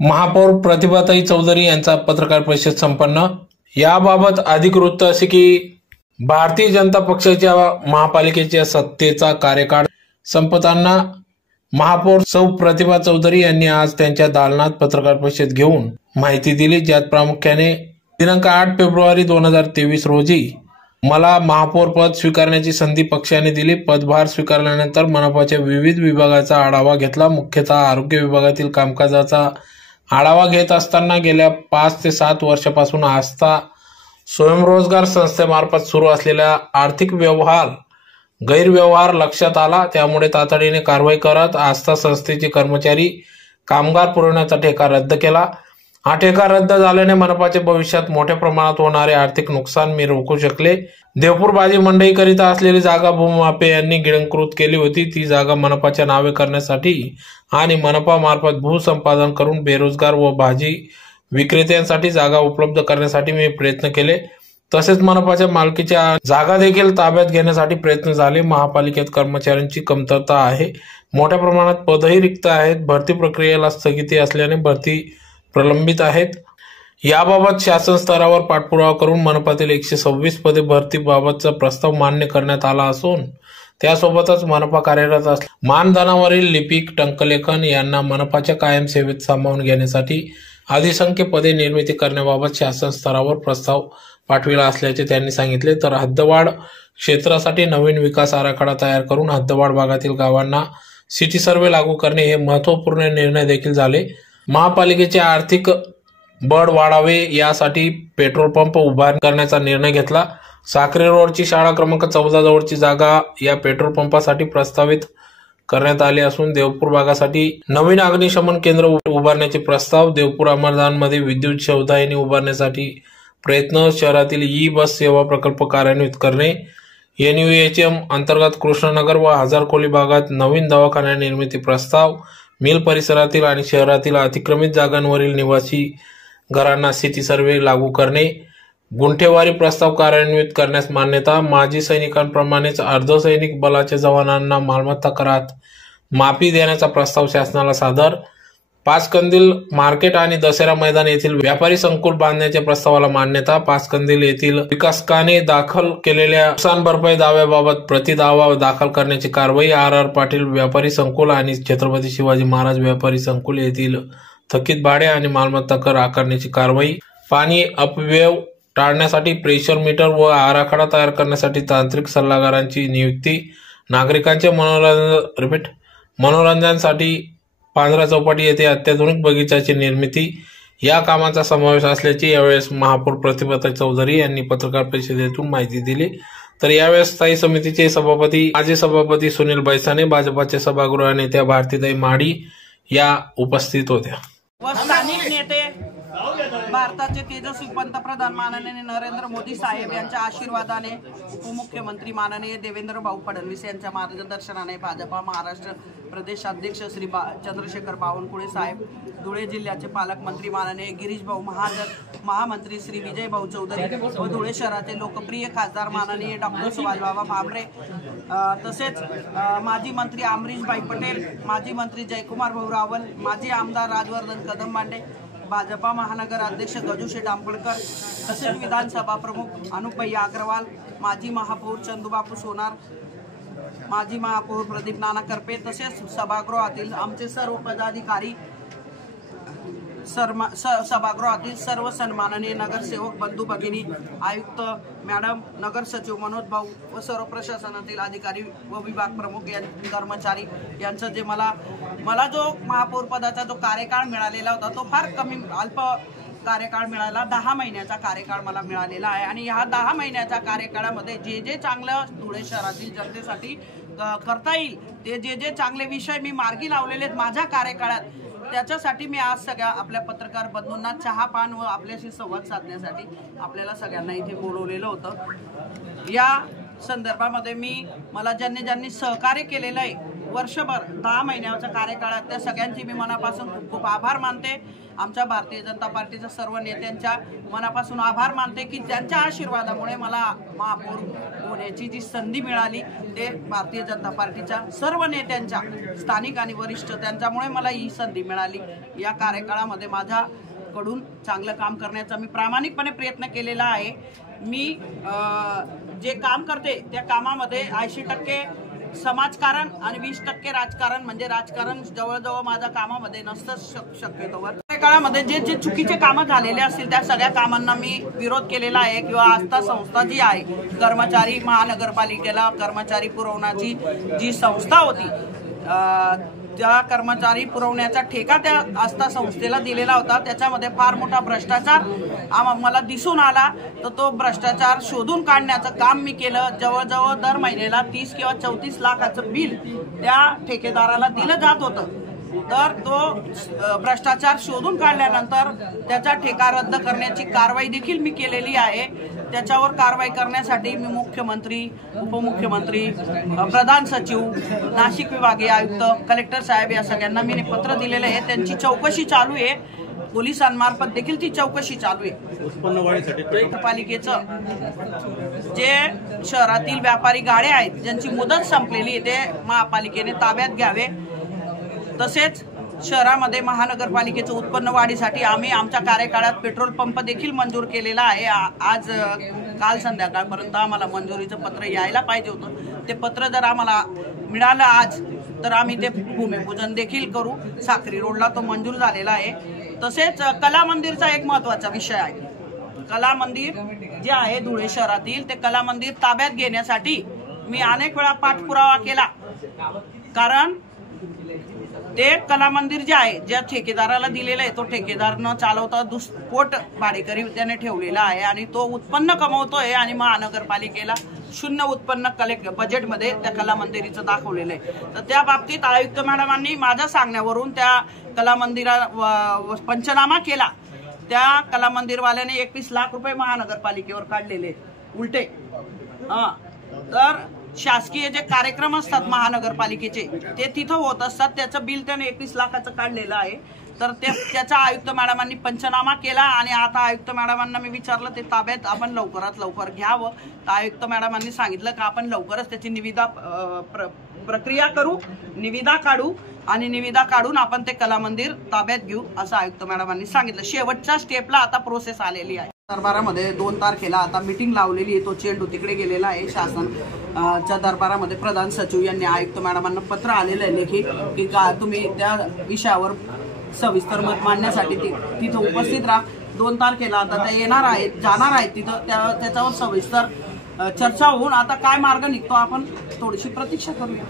महापौर प्रतिभाताई चौधरी यांचा पत्रकार परिषद संपन्न। याबाबत अधिक वृत्त असे की भारतीय जनता पक्षाच्या महापालिकेच्या सत्तेचा कार्यकाळ संपताना महापौर सौ प्रतिभा चौधरी यांनी आज त्यांच्या दालनात पत्रकार परिषद घेऊन माहिती दिली, ज्यात प्रामुख्याने दिनांक 8 फेब्रुवारी 2023 रोजी मला महापौर पद स्वीकारण्याची संधी पक्षाने दिली। पदभार स्वीकारल्यानंतर मनपाच्या विविध विभागाचा आढावा घेतला। मुख्यतः आरोग्य विभागातील कामकाजाचा आढावा घेत असताना गेल्या 5 ते 7 वर्षापासून आस्था स्वयंरोजगार संस्थेमार्फत सुरू असलेला आर्थिक गैरव्यवहार लक्षात आला। त्यामुळे तातडीने कारवाई करत आस्था संस्थेचे कर्मचारी कामगार पुरवण्याचा ठेका रद्द केला। हा ठेका रद्द झाल्याने मनपाचे भविष्यात मोठ्या प्रमाणात होणारे आर्थिक नुकसान मी रोखू शकले। देवपूर भाजी मंडईकरिता असलेली जागा भूमाफे यांनी गिळंकृत केली होती। ती जागा मनपाच्या नावे करण्यासाठी आणि मनपा मार्फत भूसंपादन करून बेरोजगार व भाजी विक्रेत्यांसाठी जागा उपलब्ध करण्यासाठी मी प्रयत्न केले। तसेच मनपाच्या मालकीच्या जागा देखील ताब्यात घेण्यासाठी प्रयत्न झाले। महापालिकेत कर्मचाऱ्यांची कमतरता आहे, मोठ्या प्रमाणात पदही रिक्त आहेत। भरती प्रक्रियेला स्थगिती असल्याने भरती प्रलंबित आहेत। याबाबत शासन स्तरावर पाठपुरावा करून मनपातील 126 पदे भरतीबाबतचा प्रस्ताव मान्य करण्यात आला असून त्यासोबतच मनपा कार्यरत मानधनावरील लिपिक टंकलेखन यांना मनपाच्या कायम सेवेत सामावून घेण्यासाठी अधिसंख्य पदे निर्मिती करण्याबाबत शासन स्तरावर प्रस्ताव पाठविला असल्याचे त्यांनी सांगितले। तर हद्दवाढ क्षेत्रासाठी नवीन विकास आराखडा तयार करून हद्दवाढ भागातील गावांना सिटी सर्वे लागू करणे हे महत्त्वपूर्ण निर्णय देखील झाले। महापालिकेचे आर्थिक बळ वाढावे यासाठी पेट्रोल पंप उभारणी करण्याचा निर्णय घेतला। साक्री रोडची शाळा क्रमांक 14 जवळची जागा या पेट्रोल पंपासाठी प्रस्तावित करण्यात आली असून देवपूर भागासाठी नवीन अग्निशमन केंद्र उभारण्याचे प्रस्ताव, देवपूर अमरधानमध्ये विद्युत शवदाहिनी उभारण्यासाठी प्रयत्न, शहरातील ई बस सेवा प्रकल्प कार्यान्वित करणे, NUHM अंतर्गत कृष्णनगर व हजारखोली भागात नवीन दवाखाना निर्मिती प्रस्ताव, मिल परिसरातील आणि शहरातील अतिक्रमित जागांवरील निवासी घरांना सिटी सर्वे लागू करणे, गुंठेवारी प्रस्ताव कार्यान्वित करण्यास मान्यता, माजी सैनिकांप्रमाणेच अर्धसैनिक बलाच्या जवानांना मालमत्ता करात माफी देण्याचा प्रस्ताव शासनाला सादर, पाचकंदील मार्केट आणि दसरा मैदान येथील व्यापारी संकुल बांधण्याच्या प्रस्तावाला मान्यता, पाचकंदील येथील विकासकाने दाखल केलेल्या नुकसान भरपाई दाव्याबाबत प्रतिदावा दाखल करण्याची कारवाई, RR पाटील व्यापारी संकुल आणि छत्रपती शिवाजी महाराज व्यापारी संकुल येथील थकीत भाडे आणि मालमत्ता कर आकारण्याची कारवाई, पाणी अपव्यय टाळण्यासाठी प्रेशर मीटर व आराखडा तयार करण्यासाठी तांत्रिक सल्लागारांची नियुक्ती, नागरिकांच्या मनोरंजनासाठी पांढरा चौपाटी येथे अत्याधुनिक बगीचाची निर्मिती या कामाचा समावेश असल्याची यावेळेस महापौर प्रतिभाताई चौधरी यांनी पत्रकार परिषदेतून माहिती दिली। तर यावेळेस स्थायी समितीचे सभापती माजी सभापती सुनील बैसाने, भाजपाचे सभागृह नेत्या भारतीताई माडी या उपस्थित होत्या। स्थानिक नेते भारताचे तेजस्वी पंतप्रधान माननीय नरेंद्र मोदी साहेब यांच्या आशीर्वादाने, उपमुख्यमंत्री माननीय देवेंद्र भाऊ फडणवीस यांच्या मार्गदर्शनाने भाजपा महाराष्ट्र प्रदेश अध्यक्ष श्री चंद्रशेखर बावनकुळे साहेब, धुळे जिल्ह्याचे पालकमंत्री माननीय गिरीश भाऊ महाजन, महामंत्री श्री विजय भाऊ चौधरी व धुळे शहराचे लोकप्रिय खासदार माननीय डॉक्टर सुभाषबाबा भामरे, तसेच माजी मंत्री अमरीशभाई पटेल, माजी मंत्री जयकुमार भाऊ रावल, माजी आमदार राजवर्धन कदमबांडे, भाजपा महानगर अध्यक्ष गजूशेठ आंबेडकर, तसेच विधानसभा प्रमुख अनुपैया अग्रवाल, माजी महापौर चंदूबापू सोनार, माजी महापौर प्रदीप नाना करपे, तसेच सभागृहातील आमचे सर्व पदाधिकारी, सभागृहातील सर्व सन्माननीय नगरसेवक बंधू भगिनी, आयुक्त मॅडम, नगर सचिव मनोज भाऊ व सर्व प्रशासनातील अधिकारी व विभाग प्रमुख कर्मचारी यांचं जे मला जो महापौर पदाचा जो कार्यकाळ मिळालेला होता तो फार अल्प कार्यकाळ मिळाला। 10 महिन्याचा कार्यकाळ मला मिळालेला आहे आणि ह्या 10 महिन्याच्या कार्यकाळामध्ये जे चांगलं धुळे शहरातील जनतेसाठी करता येईल, ते जे चांगले विषय मी मार्गी लावलेले आहेत माझ्या कार्यकाळात, त्याच्यासाठी मी आज सगळ्या आपल्या पत्रकार बंधूंना चहापान व आपल्याशी संवाद साधण्यासाठी आपल्याला सगळ्यांना इथे बोलवलेलं होतं। या संदर्भामध्ये मला ज्यांनी सहकार्य केलेलं आहे वर्षभर 10 महिन्याच्या कार्यकाळात त्या सगळ्यांची मी मनापासून खूप खूप आभार मानते. आमच्या भारतीय जनता पार्टीच्या सर्व नेत्यांच्या मनापासून आभार मानते की ज्यांच्या आशीर्वादामुळे मला महापौर होण्याची जी संधी मिळाली ते भारतीय जनता पार्टीच्या सर्व नेत्यांच्या स्थानिक आणि वरिष्ठ त्यांच्यामुळे मला ही संधी मिळाली. या कार्यकाळामध्ये माझ्याकडून चांगलं काम करण्याचा मी प्रामाणिकपणे प्रयत्न केलेला आहे. मी जे काम करते त्या कामामध्ये 80% समाजकारण आणि 20% राजकारण, म्हणजे राजकारण जवळजवळ माझ्या कामामध्ये नसतंच शक्यतोवर. त्या काळामध्ये जे जे चुकीचे कामं झालेले असतील त्या सगळ्या कामांना मी विरोध केलेला आहे. किंवा आस्था संस्था जी आहे, कर्मचारी महानगरपालिकेला कर्मचारी पुरवण्याची जी संस्था होती, त्या कर्मचारी पुरवण्याचा ठेका त्या आस्था संस्थेला दिलेला होता. त्याच्यामध्ये फार मोठा भ्रष्टाचार मला दिसून आला. तर तो भ्रष्टाचार शोधून काढण्याचं काम मी केलं. जवळजवळ दर महिन्याला 30 किंवा 34 लाखाचं बिल त्या ठेकेदाराला दिलं जात होतं. तर तो भ्रष्टाचार शोधून काढल्यानंतर त्याचा ठेका रद्द करण्याची कारवाई देखील मी केलेली आहे. त्याच्यावर कारवाई करण्यासाठी मी मुख्यमंत्री, उपमुख्यमंत्री, प्रधान सचिव, नाशिक विभागीय आयुक्त, कलेक्टर साहेब या सगळ्यांना मी पत्र दिलेलं आहे. त्यांची चौकशी चालू आहे. पोलिसांमार्फत देखील ती चौकशी चालू आहे. उत्पन्नवाढीसाठी पालिकेचं जे शहरातील व्यापारी गाड्या आहेत ज्यांची मुदत संपलेली आहे ते महापालिकेने ताब्यात घ्यावे. तसेच शहरामध्ये महानगरपालिकेचं उत्पन्न वाढीसाठी आम्ही आमच्या कार्यकाळात पेट्रोल पंप देखील मंजूर केलेला आहे. काल संध्याकाळपर्यंत आम्हाला मंजुरीचं पत्र यायला पाहिजे होतं. ते पत्र जर आम्हाला मिळालं आज तर आम्ही ते भूमिपूजन देखील करू. साक्री रोडला तो मंजूर झालेला आहे. तसेच कला मंदिरचा एक महत्त्वाचा विषय आहे. कला मंदिर जे आहे धुळे शहरातील ते कला मंदिर ताब्यात घेण्यासाठी मी अनेक वेळा पाठपुरावा केला. कारण ते कला मंदिर जे आहे ज्या ठेकेदाराला दिलेलं आहे तो ठेकेदार न चालवता दुष्पोट भाडेकरी त्याने ठेवलेला आहे आणि तो उत्पन्न कमवतोय आणि महानगरपालिकेला शून्य उत्पन्न बजेटमध्ये त्या कला मंदिराचं दाखवलेलं आहे. तर त्या बाबतीत आयुक्त मॅडमांनी माझ्या सांगण्यावरून त्या कला मंदिरा पंचनामा केला. त्या कला मंदिरवाल्याने 21 लाख रुपये महानगरपालिकेवर काढलेले उलटे. तर शासकीय जे कार्यक्रम असतात महानगरपालिकेचे ते तिथं होत असतात. त्याचं बिल त्याने 21 लाखाचं काढलेलं आहे. तर त्याचा आयुक्त मॅडमांनी पंचनामा केला आणि आता आयुक्त मॅडमांना मी विचारलं ते ताब्यात आपण लवकरात लवकर घ्यावं. तर आयुक्त मॅडमांनी सांगितलं की आपण लवकरच त्याची निविदा प्रक्रिया करू, निविदा काढू आणि निविदा काढून आपण ते कला मंदिर ताब्यात घेऊ असं आयुक्त मॅडमांनी सांगितलं. शेवटच्या स्टेपला आता प्रोसेस आलेली आहे. दरबारामध्ये 2 तारखेला आता मीटिंग लावलेली आहे. तो चेंडू तिकडे गेलेला आहे. शासनच्या दरबारामध्ये प्रधान सचिव यांनी आयुक्त मॅडमांना पत्र आलेलं आहे लेखी की तुम्ही त्या विषयावर सविस्तर मत मांडण्यासाठी तिथं उपस्थित राहा. 2 तारखेला आता त्या येणार आहेत, जाणार आहेत तिथं. त्याच्यावर सविस्तर चर्चा होऊन आता काय मार्ग निघतो आपण थोडीशी प्रतीक्षा करूया.